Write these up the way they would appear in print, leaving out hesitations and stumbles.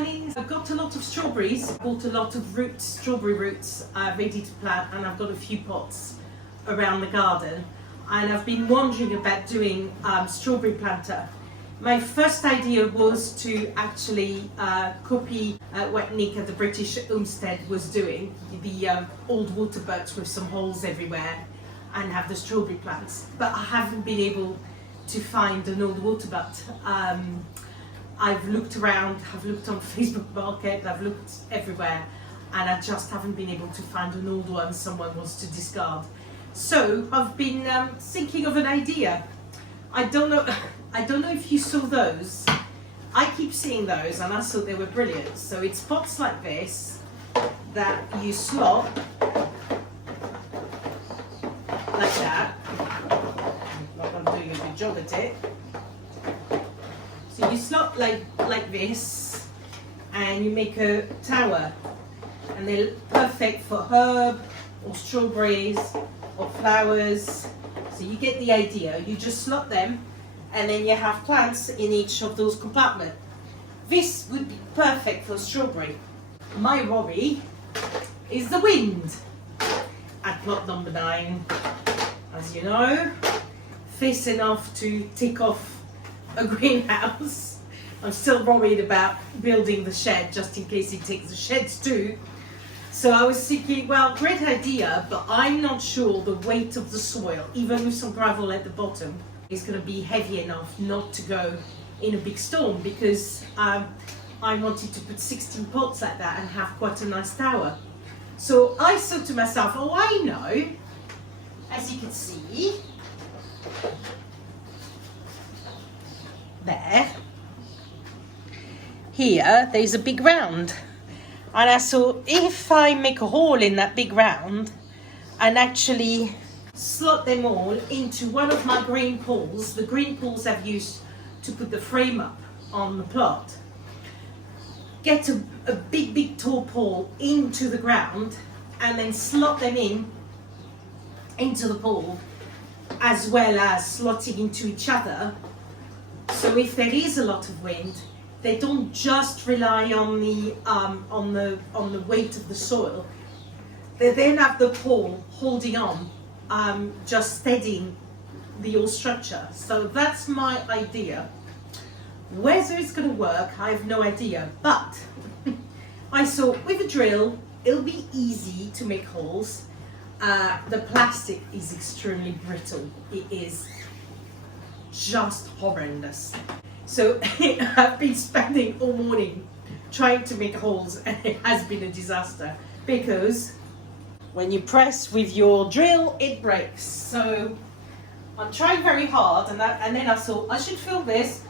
one is I've got a lot of strawberries. I bought a lot of roots, strawberry roots ready to plant, and I've got a few pots around the garden. And I've been wondering about doing strawberry planter. My first idea was to actually copy what Nick at the British Homestead was doing, the old water butts with some holes everywhere, and have the strawberry plants. But I haven't been able to find an old water butt. I've looked around, I've looked on Facebook Market, I've looked everywhere, and I just haven't been able to find an old one someone wants to discard. So I've been thinking of an idea. I don't know if you saw those. I keep seeing those and I thought they were brilliant. So it's pots like this that you slot like that. Like I'm doing a good job at it. So you slot like this and you make a tower, and they're perfect for herb or strawberries or flowers. So you get the idea. You just slot them, and then you have plants in each of those compartments. This would be perfect for strawberry. My worry is the wind at plot number 9. As you know, face enough to take off a greenhouse. I'm still worried about building the shed just in case it takes the sheds too. So I was thinking, well, great idea, but I'm not sure the weight of the soil, even with some gravel at the bottom, is going to be heavy enough not to go in a big storm, because I wanted to put 16 pots like that and have quite a nice tower. So I thought to myself, oh, I know, as you can see, there's a big round. And I thought, if I make a hole in that big round and actually slot them all into one of my green poles, the green poles I've used to put the frame up on the plot, get a big tall pole into the ground and then slot them into the pole, as well as slotting into each other. So if there is a lot of wind, they don't just rely on the weight of the soil. They then have the pole holding on, just steadying the whole structure. So that's my idea. Whether it's going to work, I have no idea. But I thought with a drill, it'll be easy to make holes. The plastic is extremely brittle. It is just horrendous. So I've been spending all morning trying to make holes, and it has been a disaster, because when you press with your drill, it breaks. So I'm trying very hard, and then I thought I should film this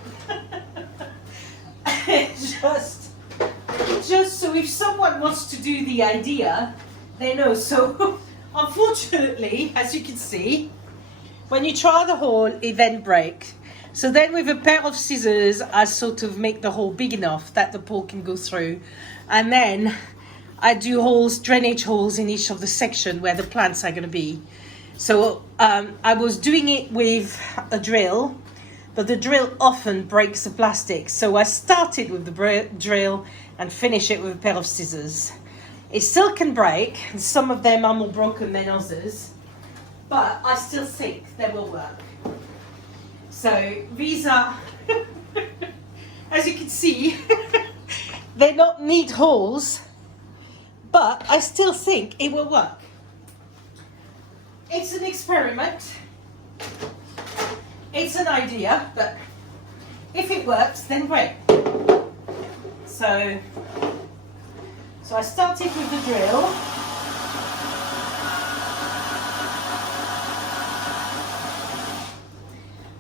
just so if someone wants to do the idea, they know. So unfortunately, as you can see, when you try the hole, it then breaks. So then with a pair of scissors, I sort of make the hole big enough that the pole can go through. And then I do holes, drainage holes in each of the section where the plants are going to be. So I was doing it with a drill, but the drill often breaks the plastic. So I started with the drill and finish it with a pair of scissors. It still can break, and some of them are more broken than others, but I still think they will work. So these are, as you can see, they don't need holes, but I still think it will work. It's an experiment. It's an idea, but if it works, then great. So I started with the drill.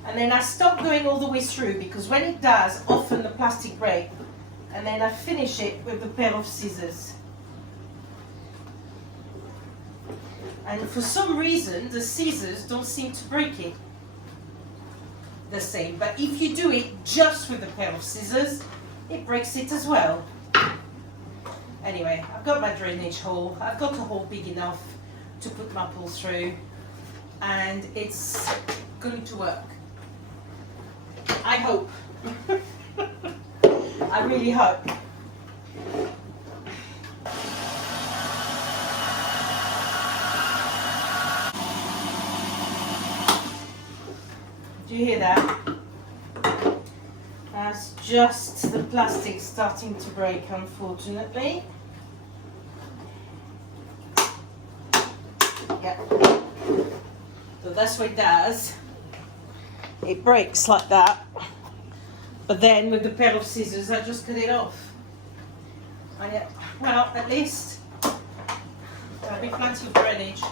And then I stop going all the way through, because when it does, often the plastic breaks. And then I finish it with a pair of scissors. And for some reason, the scissors don't seem to break it the same. But if you do it just with a pair of scissors, it breaks it as well. Anyway, I've got my drainage hole. I've got a hole big enough to put my pole through. And it's going to work. I hope. I really hope. Do you hear that? That's just the plastic starting to break, unfortunately. Yeah. So that's what it does. It breaks like that. But then with the pair of scissors, I just cut it off. And yeah, well, at least there'll be plenty of drainage.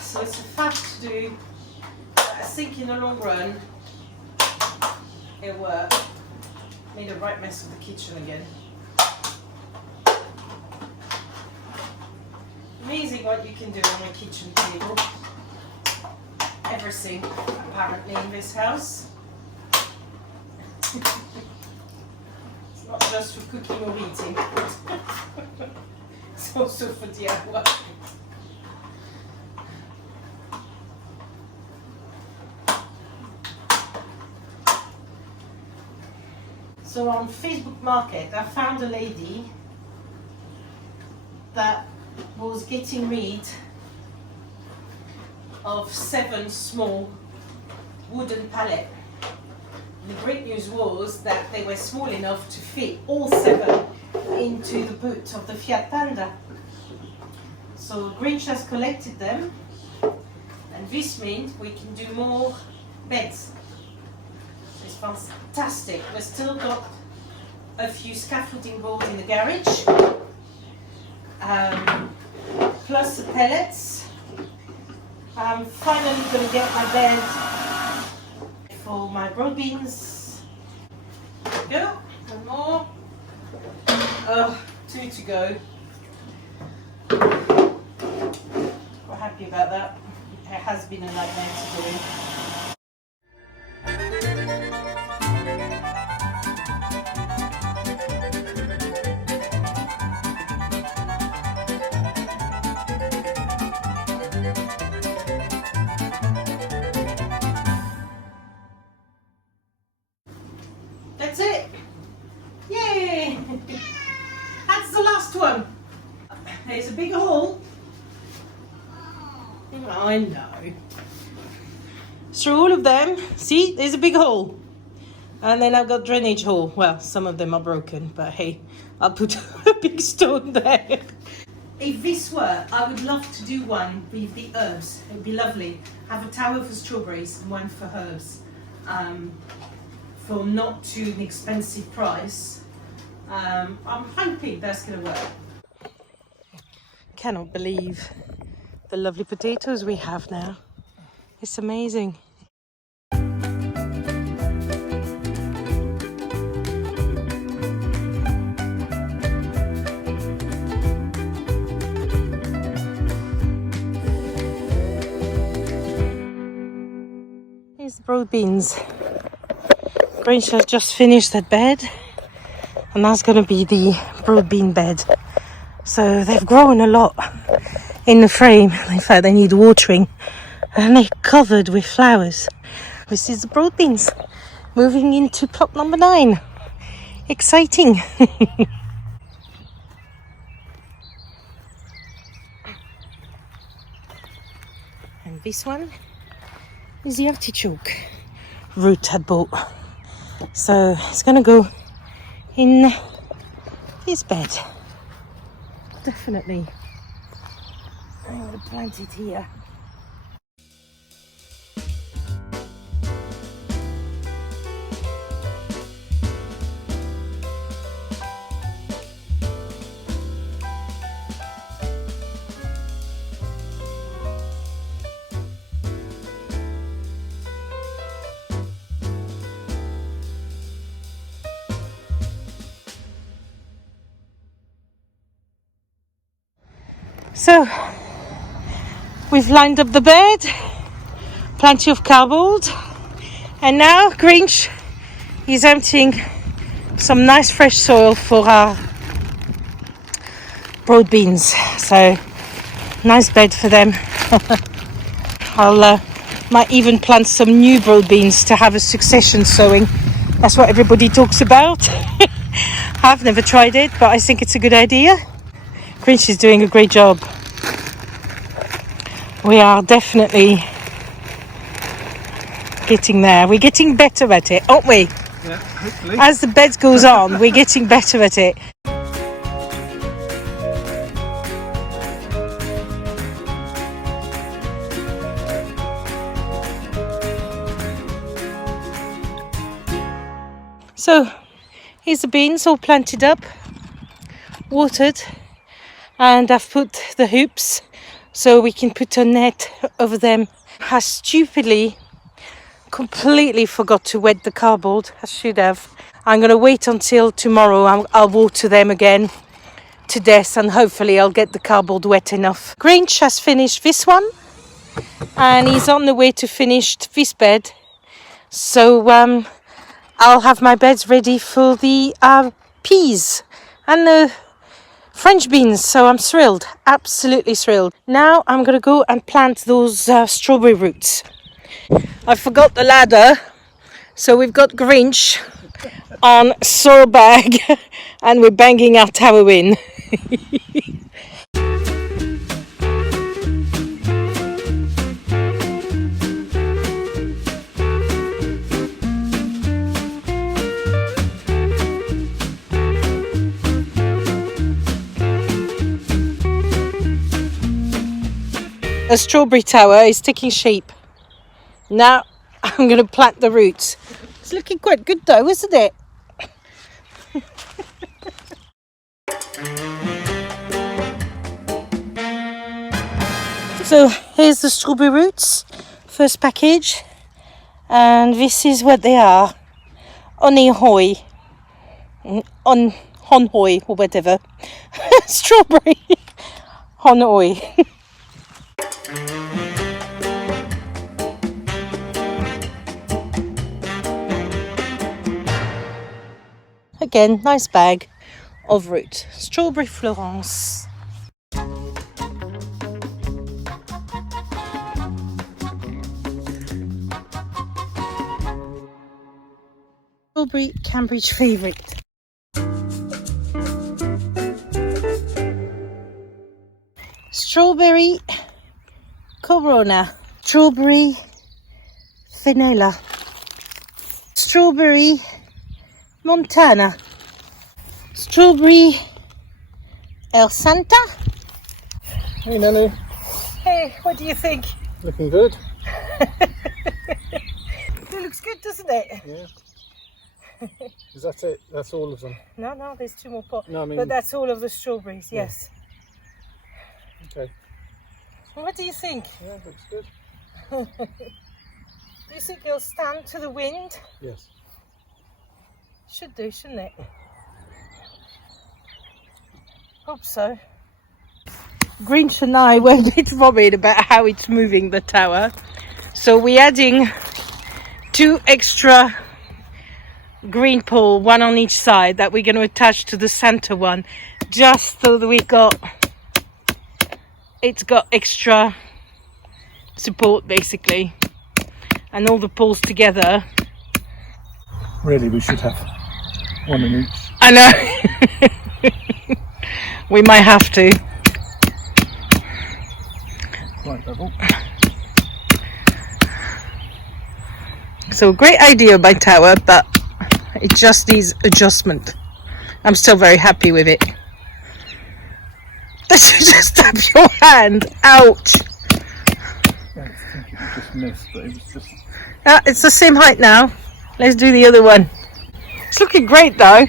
So it's a fast to do, but I think in the long run it worked. Made a right mess of the kitchen again. Amazing what you can do on a kitchen table. Everything apparently in this house. It's not just for cooking or eating. It's also for DIY. So on Facebook Market, I found a lady that was getting rid of 7 small wooden pallets. The great news was that they were small enough to fit all 7 into the boot of the Fiat Panda. So Grinch has collected them, and this means we can do more beds. It's fantastic. We've still got a few scaffolding boards in the garage, plus the pellets. I'm finally going to get my bed for my broad beans. There we go, one more. Oh, 2 to go. Quite happy about that. It has been a nightmare to do. That's it. Yay! That's the last one. There's a big hole. I know. Through all of them, see, there's a big hole. And then I've got drainage hole. Well, some of them are broken, but hey, I'll put a big stone there. If this were, I would love to do one with the herbs. It would be lovely. Have a tower for strawberries and one for herbs. For not too an expensive price. I'm hoping that's going to work. Cannot believe the lovely potatoes we have now. It's amazing. Here's the broad beans. Grinch has just finished that bed, and that's going to be the broad bean bed. So they've grown a lot in the frame. In fact, they need watering, and they're covered with flowers. This is the broad beans moving into plot number 9. Exciting. And this one is the artichoke root I bought. So it's going to go in his bed. Definitely. I'm going to plant it here. So we've lined up the bed, plenty of cardboard, and now Grinch is emptying some nice fresh soil for our broad beans. So nice bed for them. I'll Might even plant some new broad beans to have a succession sowing. That's what everybody talks about. I've never tried it, but I think it's a good idea. Grinch is doing a great job. We are definitely getting there. We're getting better at it, aren't we? Yeah, hopefully. As the bed goes on, we're getting better at it. So here's the beans all planted up, watered, and I've put the hoops so we can put a net over them. I stupidly completely forgot to wet the cardboard. I should have. I'm going to wait until tomorrow. I'll water them again to death, and hopefully I'll get the cardboard wet enough. Grinch has finished this one and he's on the way to finish this bed. So I'll have my beds ready for the peas and the French beans. So I'm thrilled, absolutely thrilled. Now I'm going to go and plant those strawberry roots. I forgot the ladder, so we've got Grinch on saw bag and we're banging our tower in. A strawberry tower is taking shape. Now I'm going to plant the roots. It's looking quite good though, isn't it? So here's the strawberry roots, first package, and this is what they are. Hoy, on hoy or whatever. Strawberry hoy. Again, nice bag of root. Strawberry Florence. Strawberry Cambridge favourite. Strawberry Corona. Strawberry Vanilla. Strawberry Montana. Strawberry El Santa. Hey Nanou. Hey, what do you think? Looking good. It looks good, doesn't it? Yeah. Is that it? That's all of them? No, there's two more pots. No, I mean... But that's all of the strawberries, Yeah. yes. Okay. What do you think? Yeah, looks good. Do you think they'll stand to the wind? Yes. Should do, shouldn't it? Hope so. Grinch and I were a bit worried about how it's moving, the tower. So we're adding 2 extra green pole, one on each side, that we're going to attach to the center one, just so that it's got extra support basically, and all the poles together. Really, we should have one in each. I know. We might have to. Right level. So great idea by tower, but it just needs adjustment. I'm still very happy with it. Did you just stab your hand? Ouch! Yeah, I think it just missed, but it was just... It's the same height now. Let's do the other one. It's looking great though.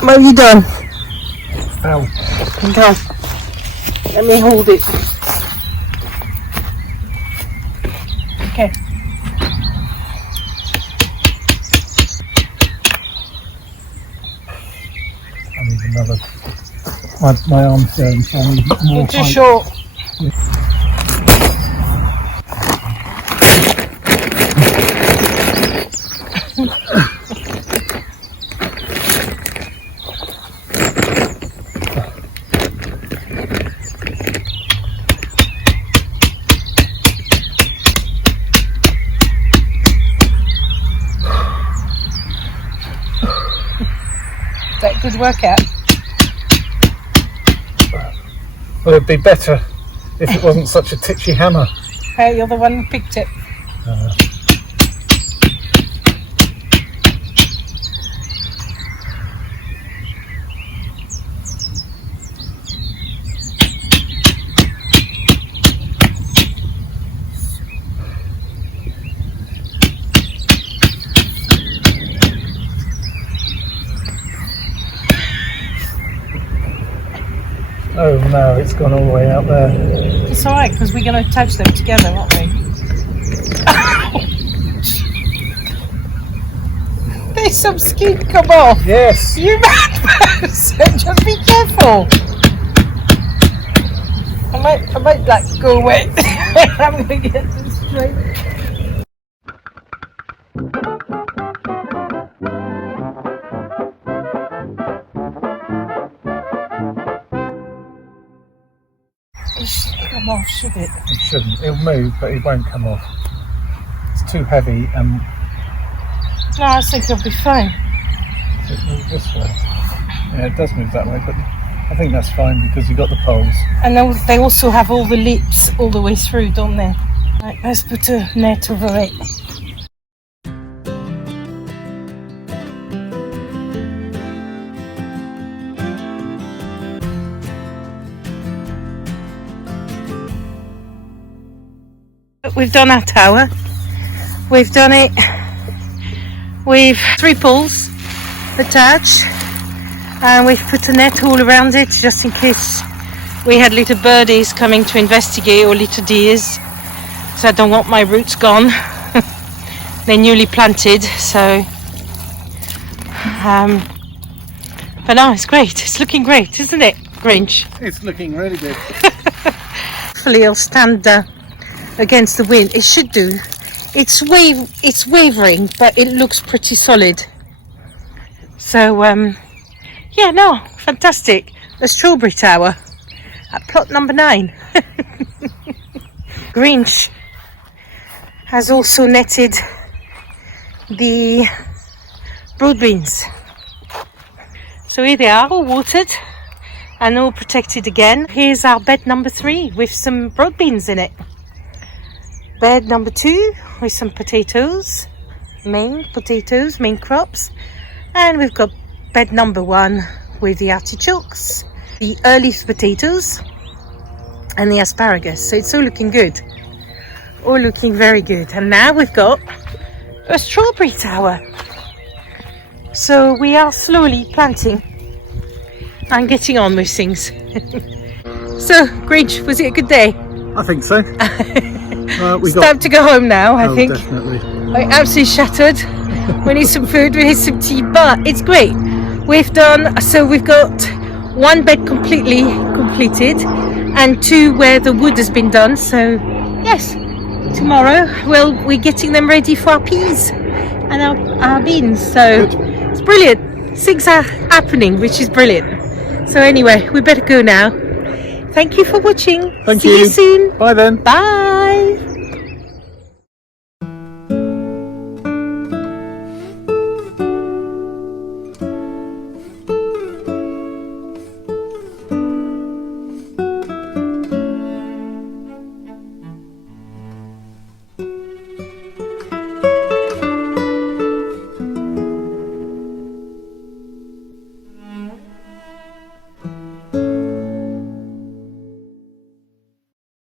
What have you done? Ow. Go. Let me hold it. Okay. I need another... My arm's going, so I need more You're too height. short. that a good workout? Well, it'd be better if it wasn't such a titchy hammer. Hey, you're the one who picked it. Oh no, it's gone all the way out there. It's alright, because we're going to attach them together, aren't we? There's some skin come off. Yes. You mad person, just be careful. I might like go away. I'm going to get this straight. It shouldn't come off, should it? It shouldn't. It'll move, but it won't come off. It's too heavy and No, I think it'll be fine. it moves this way. Yeah, it does move that way, but I think that's fine because you've got the poles. And they also have all the lips all the way through, don't they? Right, let's put a net over it. We've done our tower. We've done it with 3 poles attached, and we've put a net all around it just in case we had little birdies coming to investigate, or little deers. So I don't want my roots gone. They're newly planted, so but no, it's great. It's looking great, isn't it, Grinch? It's looking really good. Hopefully it'll stand against the wind. It should do. It's wavering, but it looks pretty solid. So yeah, no, fantastic. A strawberry tower at plot number 9. Grinch has also netted the broad beans. So here they are, all watered and all protected again. Here's our bed number 3 with some broad beans in it. Bed number 2 with some potatoes, main crops. And we've got bed number 1 with the artichokes, the early potatoes and the asparagus. So it's all looking good. All looking very good. And now we've got a strawberry tower. So we are slowly planting and getting on with things. So, Grinch, was it a good day? I think so. It's time to go home now, I think. Definitely. I'm absolutely shattered. We need some food, we need some tea, but it's great. We've got 1 bed completely completed and 2 where the wood has been done. So yes, tomorrow we're getting them ready for our peas and our beans. So it's brilliant. Things are happening, which is brilliant. So anyway, we better go now. Thank you for watching. Thank See you. you soon. Bye then. Bye.